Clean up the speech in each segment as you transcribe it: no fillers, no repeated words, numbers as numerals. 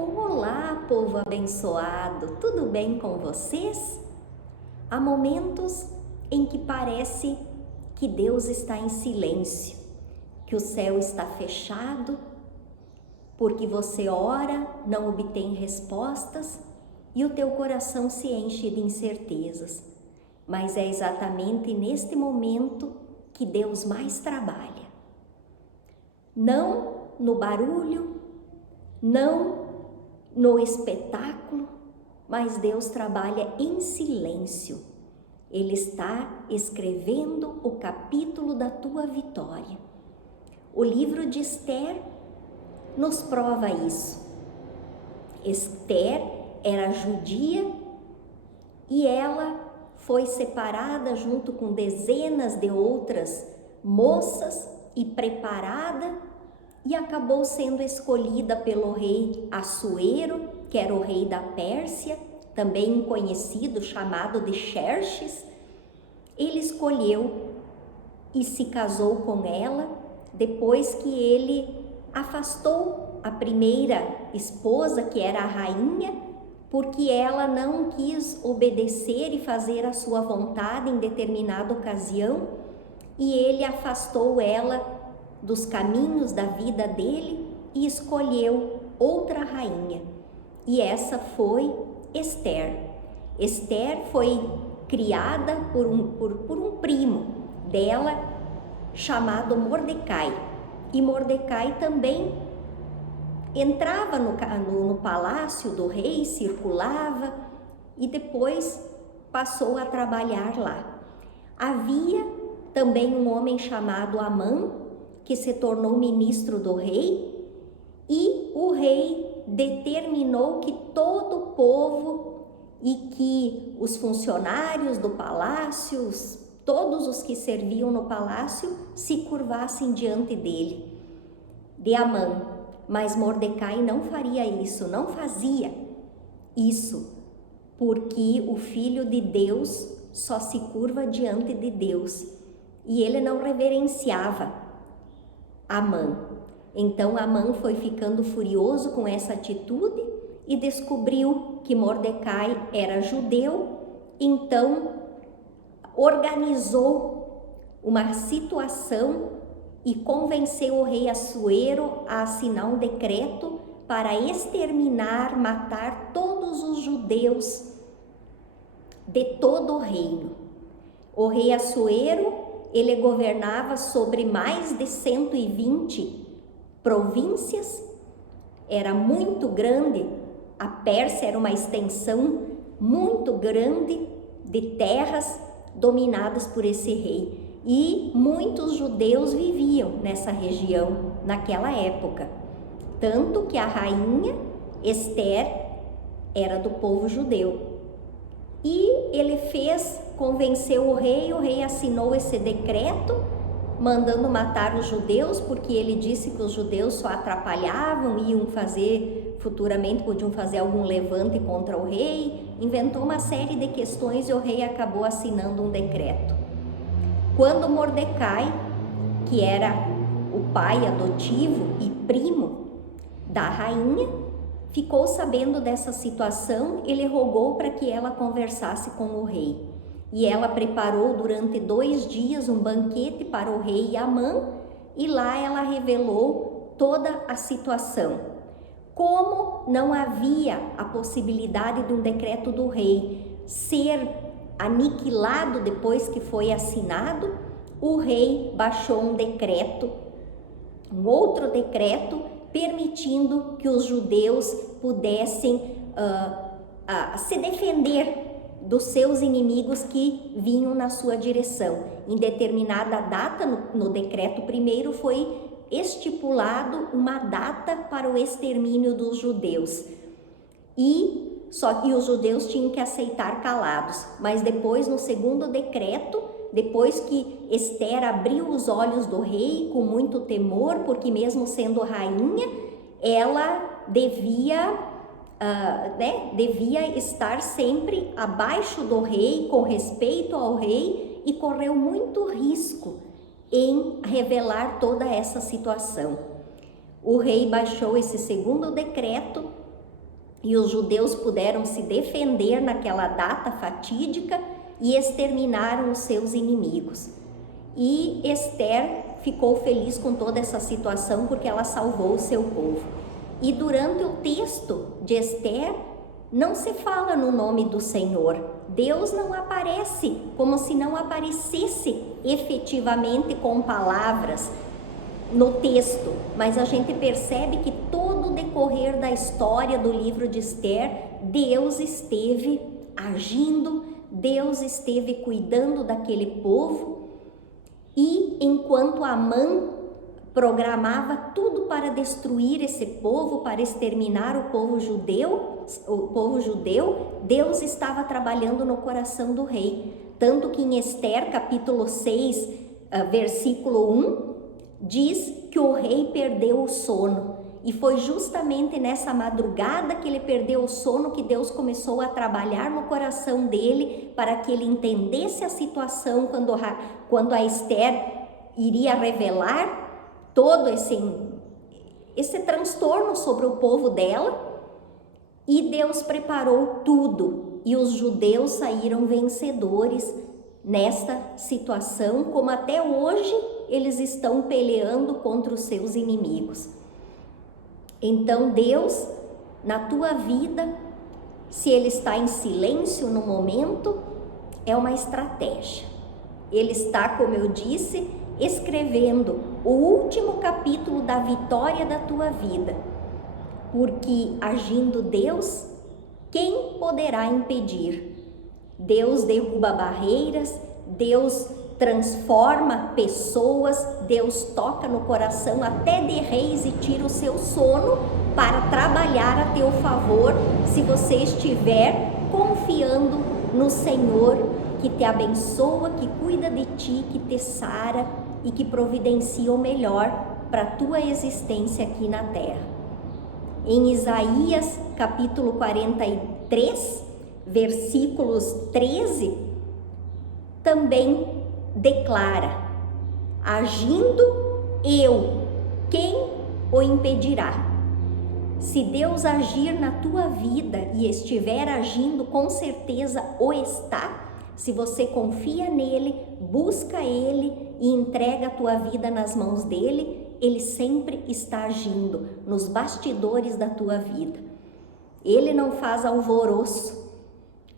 Olá, povo abençoado, tudo bem com vocês? Há momentos em que parece que Deus está em silêncio, que o céu está fechado, porque você ora, não obtém respostas e o teu coração se enche de incertezas. Mas é exatamente neste momento que Deus mais trabalha. Não no barulho, não no espetáculo, mas Deus trabalha em silêncio. Ele está escrevendo o capítulo da tua vitória. O livro de Esther nos prova isso. Esther era judia e ela foi separada junto com dezenas de outras moças e preparada e acabou sendo escolhida pelo rei Assuero, que era o rei da Pérsia, também conhecido, chamado de Xerxes. Ele escolheu e se casou com ela, depois que ele afastou a primeira esposa, que era a rainha, porque ela não quis obedecer e fazer a sua vontade em determinada ocasião, e ele afastou ela dos caminhos da vida dele e escolheu outra rainha. E essa foi Esther. Esther foi criada por um primo dela chamado Mordecai. E Mordecai também entrava no palácio do rei, circulava e depois passou a trabalhar lá. Havia também um homem chamado Amã, que se tornou ministro do rei, e o rei determinou que todo o povo e que os funcionários do palácio, todos os que serviam no palácio, se curvassem diante dele, de Amã. Mas Mordecai não faria isso, não fazia isso, porque o Filho de Deus só se curva diante de Deus, e ele não reverenciava Amã. Então Amã foi ficando furioso com essa atitude e descobriu que Mordecai era judeu, então organizou uma situação e convenceu o rei Assuero a assinar um decreto para exterminar, matar todos os judeus de todo o reino. O rei Assuero, ele governava sobre mais de 120 províncias, era muito grande, a Pérsia era uma extensão muito grande de terras dominadas por esse rei. E muitos judeus viviam nessa região naquela época, tanto que a rainha Esther era do povo judeu. E ele convenceu o rei assinou esse decreto, mandando matar os judeus, porque ele disse que os judeus só atrapalhavam, futuramente podiam fazer algum levante contra o rei, inventou uma série de questões e o rei acabou assinando um decreto. Quando Mordecai, que era o pai adotivo e primo da rainha, ficou sabendo dessa situação, ele rogou para que ela conversasse com o rei. E ela preparou durante 2 dias um banquete para o rei Amã, e lá ela revelou toda a situação. Como não havia a possibilidade de um decreto do rei ser aniquilado depois que foi assinado, o rei baixou um outro decreto, permitindo que os judeus pudessem se defender dos seus inimigos que vinham na sua direção. Em determinada data, no decreto primeiro, foi estipulado uma data para o extermínio dos judeus. E os judeus tinham que aceitar calados. Mas depois, no segundo decreto, depois que Esther abriu os olhos do rei com muito temor, porque mesmo sendo rainha, ela devia estar sempre abaixo do rei, com respeito ao rei, e correu muito risco em revelar toda essa situação. O rei baixou esse segundo decreto e os judeus puderam se defender naquela data fatídica e exterminaram os seus inimigos. E Esther ficou feliz com toda essa situação porque ela salvou o seu povo. E durante o texto de Esther, não se fala no nome do Senhor. Deus não aparece, como se não aparecesse efetivamente com palavras no texto, mas a gente percebe que todo o decorrer da história do livro de Esther, Deus esteve agindo, Deus esteve cuidando daquele povo, e enquanto Amã programava tudo para destruir esse povo, para exterminar o povo judeu, Deus estava trabalhando no coração do rei. Tanto que em Esther, capítulo 6, versículo 1, diz que o rei perdeu o sono. E foi justamente nessa madrugada que ele perdeu o sono que Deus começou a trabalhar no coração dele para que ele entendesse a situação quando a Esther iria revelar todo esse transtorno sobre o povo dela. E Deus preparou tudo e os judeus saíram vencedores nesta situação, como até hoje eles estão peleando contra os seus inimigos. Então Deus, na tua vida, se Ele está em silêncio no momento, é uma estratégia. Ele está, como eu disse, escrevendo o último capítulo da vitória da tua vida. Porque agindo Deus, quem poderá impedir? Deus derruba barreiras, Deus transforma pessoas, Deus toca no coração até de reis e tira o seu sono para trabalhar a teu favor, se você estiver confiando no Senhor, que te abençoa, que cuida de ti, que te sara e que providencia o melhor para a tua existência aqui na terra. Em Isaías capítulo 43, versículos 13, também declara: agindo eu, quem o impedirá? Se Deus agir na tua vida e estiver agindo, com certeza o está. Se você confia nele, busca ele e entrega a tua vida nas mãos dele, ele sempre está agindo nos bastidores da tua vida. Ele não faz alvoroço,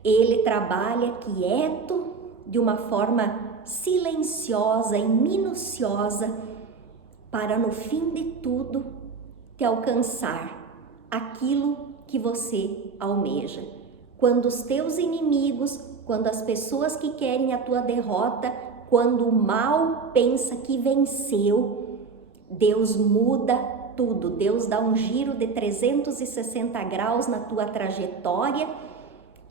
ele trabalha quieto, de uma forma silenciosa e minuciosa, para no fim de tudo te alcançar aquilo que você almeja. Quando os teus inimigos, quando as pessoas que querem a tua derrota, quando o mal pensa que venceu, Deus muda tudo. Deus dá um giro de 360 graus na tua trajetória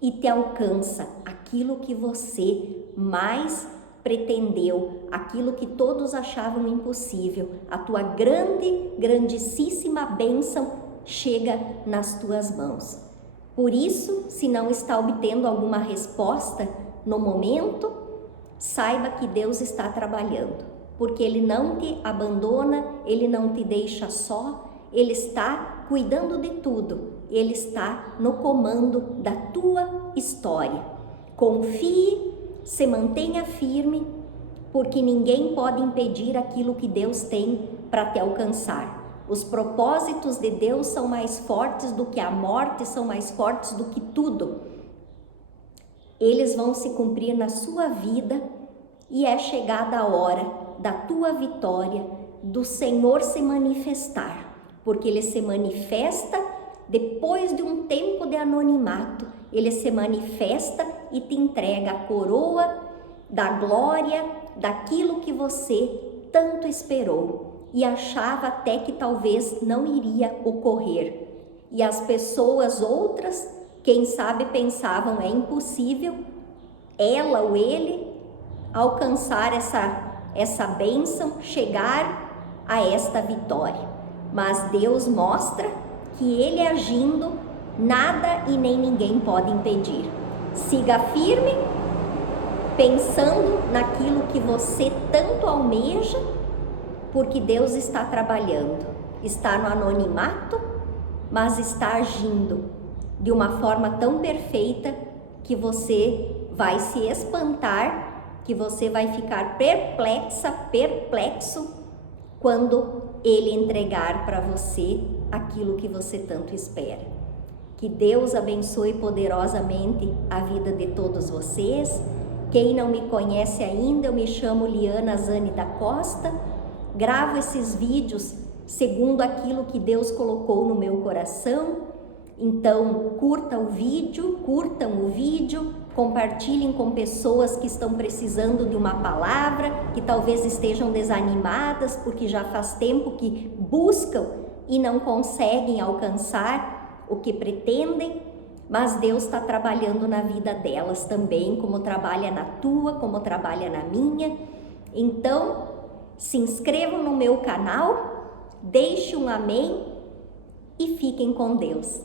e te alcança aquilo que você mais pretendeu, aquilo que todos achavam impossível. A tua grandíssima bênção chega nas tuas mãos. Por isso, se não está obtendo alguma resposta no momento, saiba que Deus está trabalhando, porque Ele não te abandona, Ele não te deixa só, Ele está cuidando de tudo, Ele está no comando da tua história. Confie, se mantenha firme, porque ninguém pode impedir aquilo que Deus tem para te alcançar. Os propósitos de Deus são mais fortes do que a morte, são mais fortes do que tudo. Eles vão se cumprir na sua vida e é chegada a hora da tua vitória, do Senhor se manifestar, porque Ele se manifesta depois de um tempo de anonimato. Ele se manifesta e te entrega a coroa da glória, daquilo que você tanto esperou e achava até que talvez não iria ocorrer. E as pessoas outras, quem sabe, pensavam: é impossível ela ou ele alcançar essa bênção, chegar a esta vitória. Mas Deus mostra que Ele agindo, nada e nem ninguém pode impedir. Siga firme, pensando naquilo que você tanto almeja, porque Deus está trabalhando, está no anonimato, mas está agindo. de uma forma tão perfeita que você vai se espantar, que você vai ficar perplexo quando Ele entregar para você aquilo que você tanto espera. Que Deus abençoe poderosamente a vida de todos vocês. Quem não me conhece ainda, eu me chamo Liana Zani da Costa, gravo esses vídeos segundo aquilo que Deus colocou no meu coração. Então, curtam o vídeo, compartilhem com pessoas que estão precisando de uma palavra, que talvez estejam desanimadas porque já faz tempo que buscam e não conseguem alcançar o que pretendem, mas Deus está trabalhando na vida delas também, como trabalha na tua, como trabalha na minha. Então, se inscrevam no meu canal, deixe um amém e fiquem com Deus.